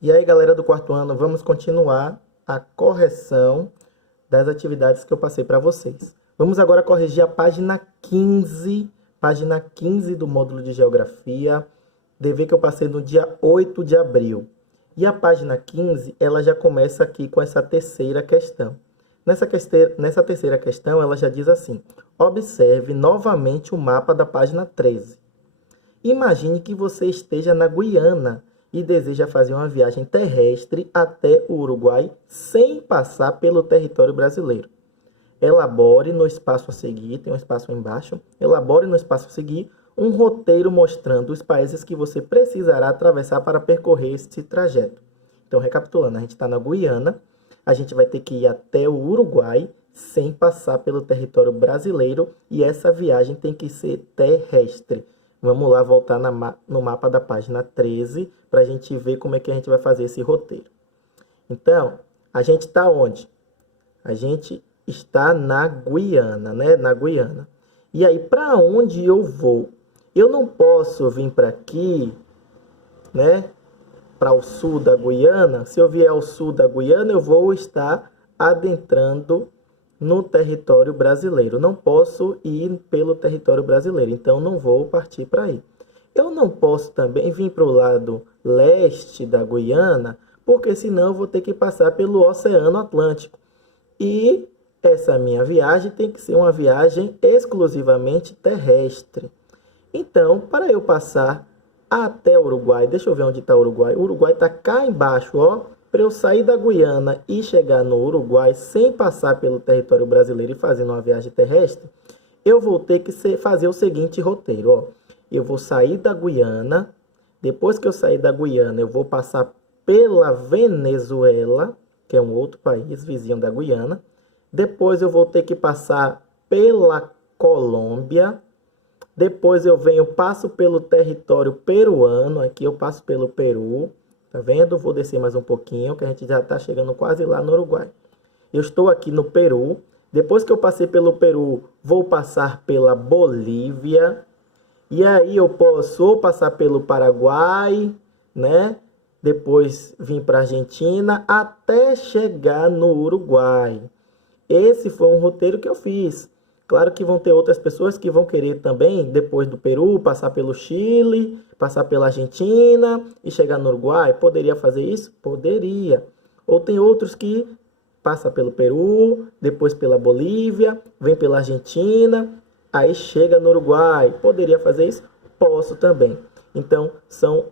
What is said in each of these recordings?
E aí, galera do quarto ano, vamos continuar a correção das atividades que eu passei para vocês. Vamos agora corrigir a página 15 do módulo de Geografia, dever que eu passei no dia 8 de abril. E a página 15, ela já começa aqui com essa terceira questão. Nessa terceira questão, ela já diz assim: observe novamente o mapa da página 13. Imagine que você esteja na Guiana e deseja fazer uma viagem terrestre até o Uruguai sem passar pelo território brasileiro. Elabore no espaço a seguir, tem um espaço embaixo, elabore no espaço a seguir um roteiro mostrando os países que você precisará atravessar para percorrer esse trajeto. Então, recapitulando, a gente está na Guiana, a gente vai ter que ir até o Uruguai sem passar pelo território brasileiro e essa viagem tem que ser terrestre. Vamos lá voltar no mapa da página 13 para a gente ver como é que a gente vai fazer esse roteiro. Então, a gente está onde? A gente está na Guiana, né? Na Guiana. E aí, para onde eu vou? Eu não posso vir para aqui, né? Para o sul da Guiana. Se eu vier ao sul da Guiana, eu vou estar adentrando no território brasileiro. Não posso ir pelo território brasileiro, então não vou partir para aí. Eu não posso também vir para o lado leste da Guiana, porque senão eu vou ter que passar pelo Oceano Atlântico. E essa minha viagem tem que ser uma viagem exclusivamente terrestre. Então, para eu passar até o Uruguai, deixa eu ver onde está o Uruguai. O Uruguai está cá embaixo, ó. Para eu sair da Guiana e chegar no Uruguai sem passar pelo território brasileiro e fazendo uma viagem terrestre, eu vou ter que fazer o seguinte roteiro, ó. Eu vou sair da Guiana, depois que eu sair da Guiana, eu vou passar pela Venezuela, que é um outro país vizinho da Guiana. Depois eu vou ter que passar pela Colômbia. Depois eu passo pelo território peruano, aqui eu passo pelo Peru. Tá vendo? Vou descer mais um pouquinho, que a gente já está chegando quase lá no Uruguai. Eu estou aqui no Peru. Depois que eu passei pelo Peru, vou passar pela Bolívia. E aí eu posso ou passar pelo Paraguai, né? Depois vim para a Argentina, até chegar no Uruguai. Esse foi um roteiro que eu fiz. Claro que vão ter outras pessoas que vão querer também, depois do Peru, passar pelo Chile, passar pela Argentina e chegar no Uruguai. Poderia fazer isso? Poderia. Ou tem outros que passam pelo Peru, depois pela Bolívia, vem pela Argentina, aí chega no Uruguai. Poderia fazer isso? Posso também. Então, são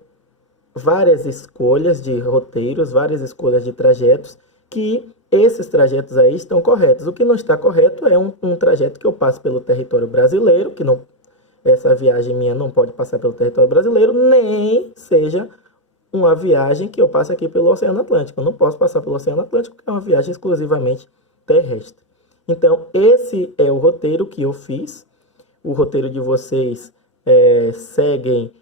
várias escolhas de roteiros, várias escolhas de trajetos que esses trajetos aí estão corretos. O que não está correto é um trajeto que eu passo pelo território brasileiro, que não, essa viagem minha não pode passar pelo território brasileiro, nem seja uma viagem que eu passe aqui pelo Oceano Atlântico. Eu não posso passar pelo Oceano Atlântico, porque é uma viagem exclusivamente terrestre. Então, esse é o roteiro que eu fiz. O roteiro de vocês seguem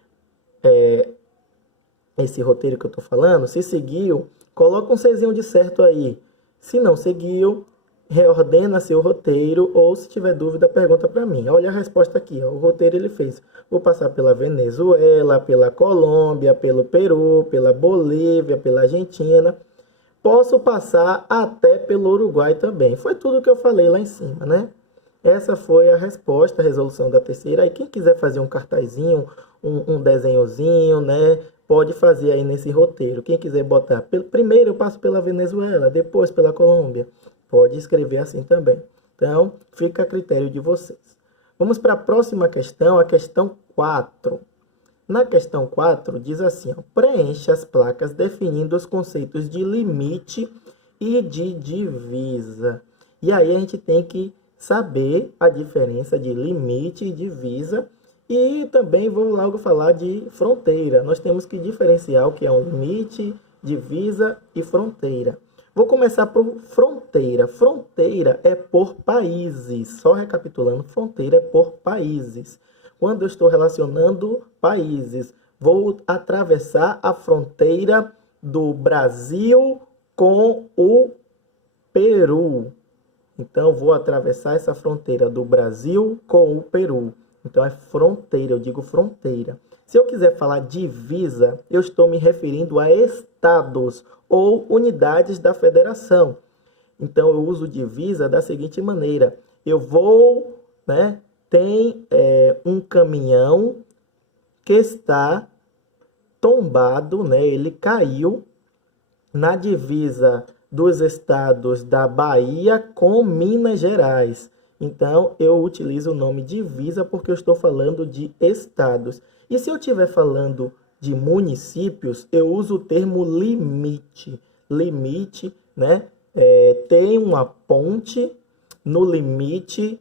esse roteiro que eu estou falando. Se seguiu, coloca um Czinho de certo aí. Se não seguiu, reordena seu roteiro ou se tiver dúvida, pergunta para mim. Olha a resposta aqui, ó. O roteiro ele fez. Vou passar pela Venezuela, pela Colômbia, pelo Peru, pela Bolívia, pela Argentina. Posso passar até pelo Uruguai também. Foi tudo que eu falei lá em cima, né? Essa foi a resposta, a resolução da terceira. Aí quem quiser fazer um cartazinho, um desenhozinho, né? Pode fazer aí nesse roteiro. Quem quiser botar, primeiro eu passo pela Venezuela, depois pela Colômbia. Pode escrever assim também. Então, fica a critério de vocês. Vamos para a próxima questão, a questão 4. Na questão 4, diz assim, ó, preencha as placas definindo os conceitos de limite e de divisa. E aí a gente tem que saber a diferença de limite e divisa. E também vou logo falar de fronteira. Nós temos que diferenciar o que é um limite, divisa e fronteira. Vou começar por fronteira. Fronteira é por países. Só recapitulando, fronteira é por países. Quando eu estou relacionando países, vou atravessar a fronteira do Brasil com o Peru. Então, vou atravessar essa fronteira do Brasil com o Peru. Então, é fronteira, eu digo fronteira. Se eu quiser falar divisa, eu estou me referindo a estados ou unidades da federação. Então, eu uso divisa da seguinte maneira. Eu vou, né? Tem um caminhão que está tombado, né? Ele caiu na divisa dos estados da Bahia com Minas Gerais. Então, eu utilizo o nome divisa porque eu estou falando de estados. E se eu estiver falando de municípios, eu uso o termo limite. Limite, né? Tem uma ponte no limite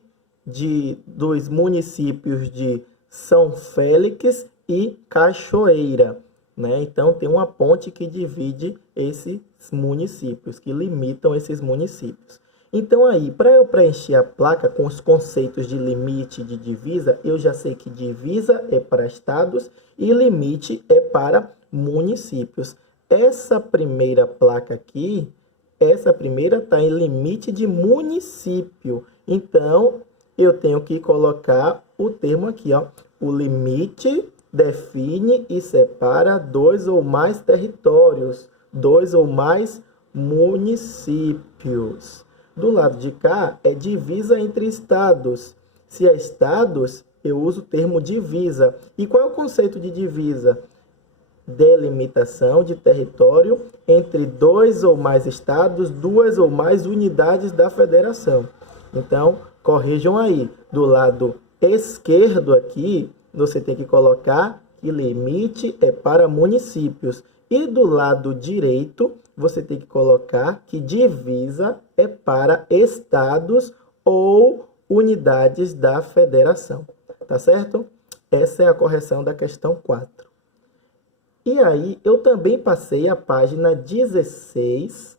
dos municípios de São Félix e Cachoeira, né? Então, tem uma ponte que divide esses municípios, que limitam esses municípios. Então, aí, para eu preencher a placa com os conceitos de limite e de divisa, eu já sei que divisa é para estados e limite é para municípios. Essa primeira placa aqui, essa primeira está em limite de município. Então, eu tenho que colocar o termo aqui, ó. O limite define e separa dois ou mais territórios, dois ou mais municípios. Do lado de cá é divisa entre estados. Se é estados, eu uso o termo divisa. E qual é o conceito de divisa? Delimitação de território entre dois ou mais estados, duas ou mais unidades da federação. Então, corrijam aí. Do lado esquerdo aqui, você tem que colocar que limite é para municípios. E do lado direito, você tem que colocar que divisa é para estados ou unidades da federação. Tá certo? Essa é a correção da questão 4. E aí, eu também passei a página 16,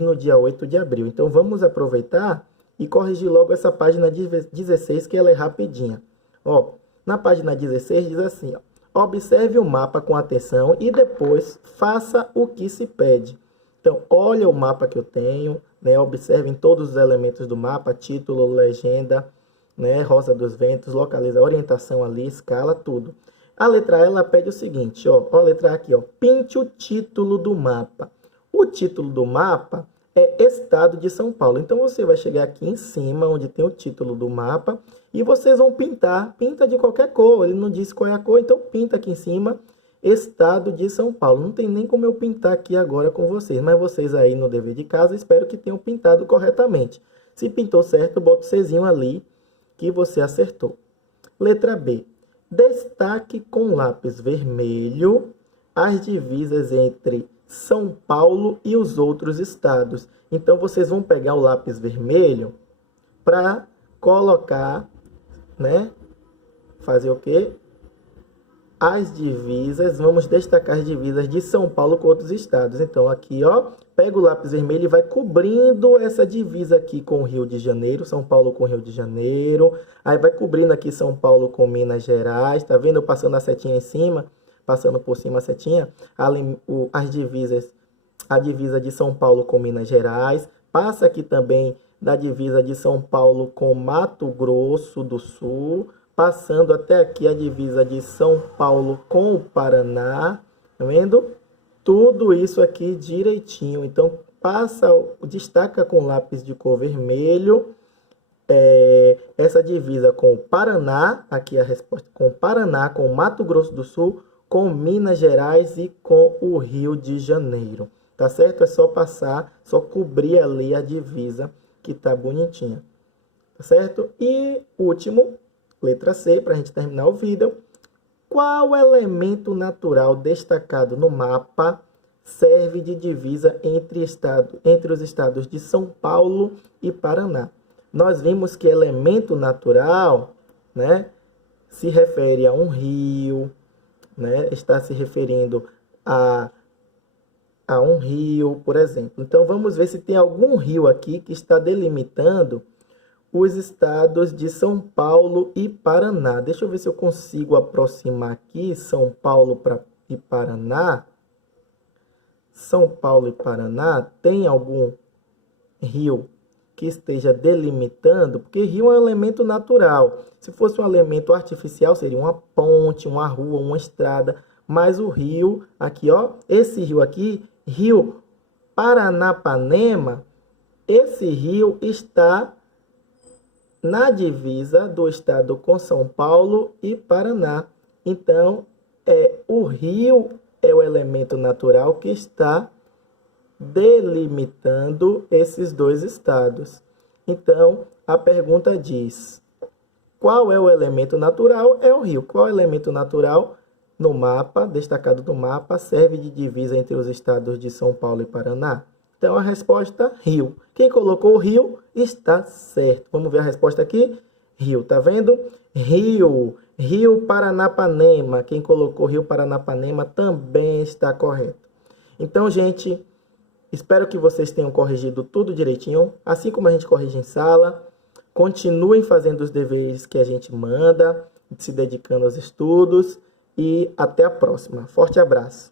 no dia 8 de abril. Então, vamos aproveitar e corrigir logo essa página 16, que ela é rapidinha. Ó, na página 16 diz assim, ó, observe o mapa com atenção e depois faça o que se pede. Então, olha o mapa que eu tenho, né? Observem todos os elementos do mapa, título, legenda, né? Rosa dos ventos, localiza, orientação ali, escala, tudo. A letra A, ela pede o seguinte, ó a letra A aqui, ó, pinte o título do mapa. O título do mapa é Estado de São Paulo. Então, você vai chegar aqui em cima, onde tem o título do mapa, e vocês vão pintar. Pinta de qualquer cor, ele não disse qual é a cor, então pinta aqui em cima, Estado de São Paulo. Não tem nem como eu pintar aqui agora com vocês, mas vocês aí no dever de casa, espero que tenham pintado corretamente. Se pintou certo, bota o Czinho ali, que você acertou. Letra B. Destaque com lápis vermelho as divisas entre São Paulo e os outros estados. Então, vocês vão pegar o lápis vermelho para colocar, né? Fazer o quê? As divisas, vamos destacar as divisas de São Paulo com outros estados. Então, aqui, ó, pega o lápis vermelho e vai cobrindo essa divisa aqui com o Rio de Janeiro, São Paulo com o Rio de Janeiro. Aí vai cobrindo aqui São Paulo com Minas Gerais, tá vendo? Eu passando a setinha em cima, passando por cima a setinha, as divisas, a divisa de São Paulo com Minas Gerais. Passa aqui também da divisa de São Paulo com Mato Grosso do Sul, passando até aqui a divisa de São Paulo com o Paraná, tá vendo? Tudo isso aqui direitinho. Então, destaca com lápis de cor vermelho, essa divisa com o Paraná, aqui a resposta, com o Paraná, com o Mato Grosso do Sul, com Minas Gerais e com o Rio de Janeiro. Tá certo? É só passar, só cobrir ali a divisa, que tá bonitinha. Tá certo? E último, letra C, para a gente terminar o vídeo. Qual elemento natural destacado no mapa serve de divisa entre os estados de São Paulo e Paraná? Nós vimos que elemento natural, né, se refere a um rio, né, está se referindo a um rio, por exemplo. Então, vamos ver se tem algum rio aqui que está delimitando os estados de São Paulo e Paraná. Deixa eu ver se eu consigo aproximar aqui São Paulo e Paraná. São Paulo e Paraná, tem algum rio que esteja delimitando, porque rio é um elemento natural. Se fosse um elemento artificial, seria uma ponte, uma rua, uma estrada. Mas o rio, aqui, ó, esse rio aqui, Rio Paranapanema, esse rio está na divisa do estado com São Paulo e Paraná. Então, o rio é o elemento natural que está delimitando esses dois estados. Então, a pergunta diz: qual é o elemento natural? É o rio. Qual é o elemento natural? No mapa, destacado no mapa, serve de divisa entre os estados de São Paulo e Paraná. Então, a resposta, rio. Quem colocou o rio está certo. Vamos ver a resposta aqui? Rio, tá vendo? Rio. Rio Paranapanema. Quem colocou Rio Paranapanema também está correto. Então, gente, espero que vocês tenham corrigido tudo direitinho. Assim como a gente corrige em sala, continuem fazendo os deveres que a gente manda, se dedicando aos estudos. E até a próxima. Forte abraço.